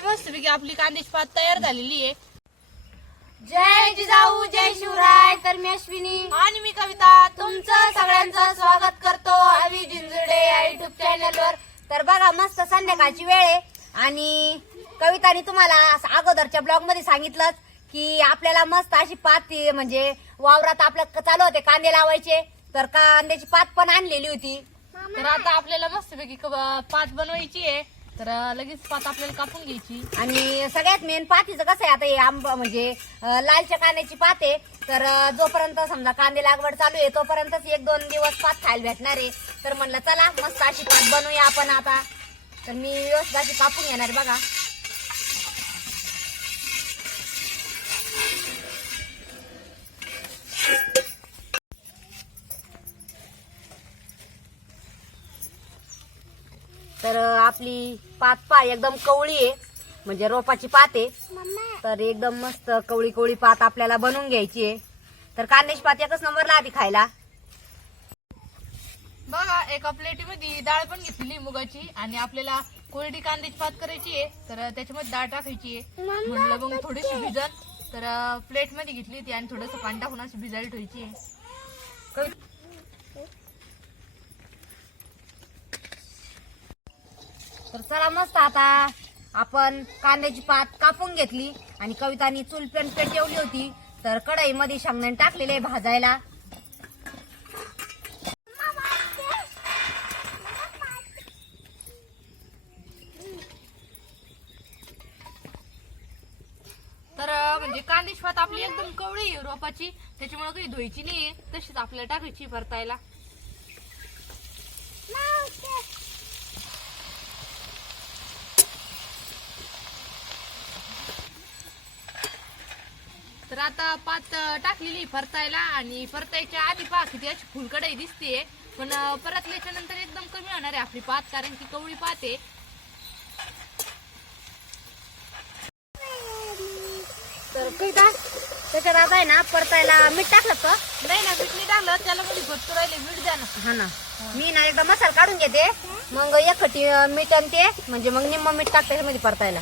किती मस्तपैकी आपली कांद्याची पात तयार झालेली आहे. जय जिजाऊ जय शिवराय. तर मी अश्विनी. आणि मी कविता. तुमचं सगळ्यांचं स्वागत करतो आम्ही जिंजुडे या युट्यूब चॅनल वर. तर बघा मस्त संध्याकाळची वेळ आहे. आणि कविताने तुम्हाला असं अगोदरच्या ब्लॉगमध्ये सांगितलंच की आपल्याला मस्त अशी पात म्हणजे वावरात आपलं चालू होते कांदे लावायचे. तर कांद्याची पात पण आणलेली होती. तर आता आपल्याला मस्तपैकी क- पात बनवायची आहे. तर लगेच पात आपल्याला कापून घ्यायची. आणि सगळ्यात मेन पातीचं कसं आहे आता हे आंबा म्हणजे अं, लालच्या कांद्याची पात आहे. तर अं, जोपर्यंत समजा कांदे लागवड चालू आहे तोपर्यंतच एक दोन दिवस पात खायला भेटणार आहे. तर म्हणलं चला मस्त अशी पात बनवूया आपण आता. तर मी व्यवस्थित अशी कापून घेणार बघा तर अं, आपली पात पा एकदम कवळी आहे. म्हणजे रोपाची पात आहे. तर एकदम मस्त कवळी कवळी पात आपल्याला बनवून घ्यायची आहे. तर कांद्याची पात एकच नंबरला आधी खायला. बघा एका प्लेटीमध्ये डाळ पण घेतलेली मुगाची आणि आपल्याला कोरडी कांद्याची पात करायची आहे. तर त्याच्यामध्ये डाळ टाकायची आहे. म्हटलं मग थोडीशी भिजत तर प्लेटमध्ये घेतली ती आणि थोडस पाणी टाकून अशी भिजायला ठेवायची आहे. तर चला मस्त आता. आपण कांद्याची पात कापून घेतली आणि कवितानी चूल पेन पेटवली होती. तर कढईमध्ये शेंगदाणे टाकलेले भाजायला. तर म्हणजे कांद्याची पात आपली एकदम कवळी रोपाची. त्याच्यामुळे काही धुवायची नाही तशीच आपल्याला टाकायची परतायला तर आता पात टाकलेली परतायला आणि परतायच्या आधी पहा किती अशी फुलकडाई दिसते पण परतल्याच्या नंतर एकदम कमी होणार आहे आपली पात कारण की कवळी पात आहे. तर त्याच्यात आता आहे ना परतायला मीठ टाकलं का नाही ना मीठ नाही टाकलं. त्याला मध्ये भरतो राहिले मीठ द्या ना. हा ना. मी ना एकदा मसाला काढून घेते. मग एक खटी अं, मीठ आणि ते म्हणजे मग निम्म मीठ टाक त्याच्यामध्ये परतायला.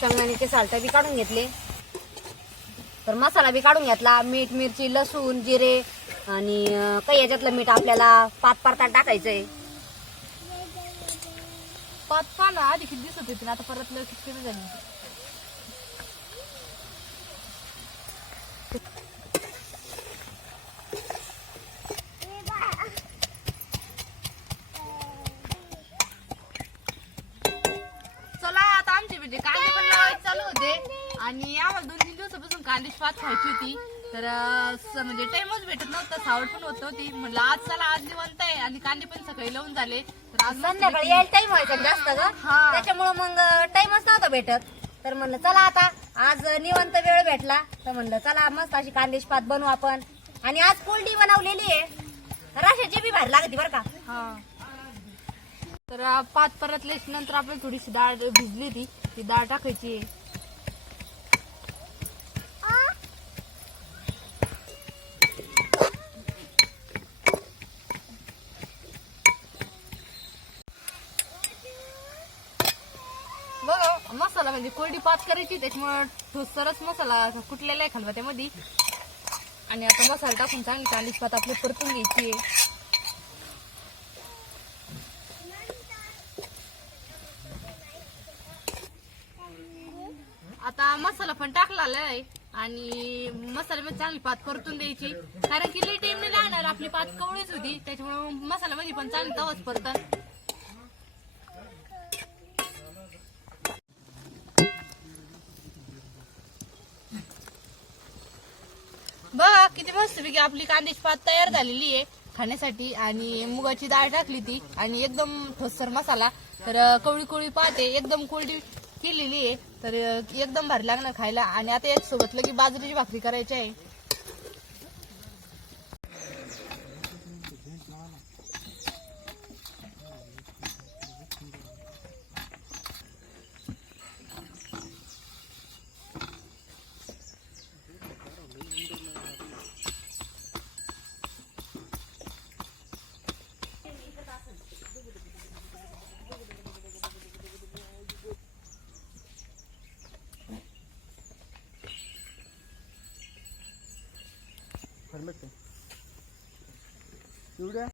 शेंगदाणे ते सालटा बी काढून घेतले. तर मसाला बी काढून घेतला. मीठ मिरची लसूण जिरे आणि काही याच्यातलं मीठ आपल्याला पात परतात टाकायचंय. पाच पानं आधी किती दिसत होती ना आता परत किती कमी झाली? चला आता आमचे म्हणजे कांदे पण लावायचे चालू होते. आणि आम्हाला दोन दिवसापासून कांद्याची पात खायची होती. तर म्हणजे टाइमच भेटत नव्हता सावड पण होत नव्हती. म्हणलं आज चला आज निवंत आहे. आणि कांदे पण सकाळी लावून झाले. तर आज संध्याकाळी यायला टाइम व्हायचा जास्त ग. हा. त्याच्यामुळं मग टाइमच नव्हता भेटत. तर म्हणलं चला आता. आज निवंत वेळ भेटला. तर म्हणलं चला मस्त अशी कांदेश पात बनवू आपण. आणि आज कोल्डी बनवलेली आहे. राशाची बी बाहेर लागते बरं का. हा. तर अं, पात परतल्याच्या नंतर आपण थोडीशी डाळ भिजली ती ती डाळ टाकायची आहे. बघा मसाला म्हणजे कोरडी पात करायची त्याच्यामुळे ठोसरच मसाला कुटलेला आहे खलबत्यामध्ये. आणि आता मसाला टाकून चांगली चांगली पात आपली परतून घ्यायची आहे. आता मसाला पण टाकला आहे आणि मसाल्यामध्ये चांगली पात परतून द्यायची. कारण की लई टाइम नाही लागणार आपली पात कवळीच होती. त्याच्यामुळे मसाल्यामध्ये पण चांगली तवाच परतात अशी मस्तपैकी आपली कांद्याची पात तयार झालेली आहे खाण्यासाठी आणि मुगाची डाळ टाकली ती आणि एकदम ठोसर मसाला. तर अं, कवळी कवळी पाहते एकदम कोरडी केलेली आहे. तर एकदम भारी लागणार खायला. आणि आता याच सोबत लगी बाजरीची भाकरी करायची आहे. लागलं काय एवढ्या?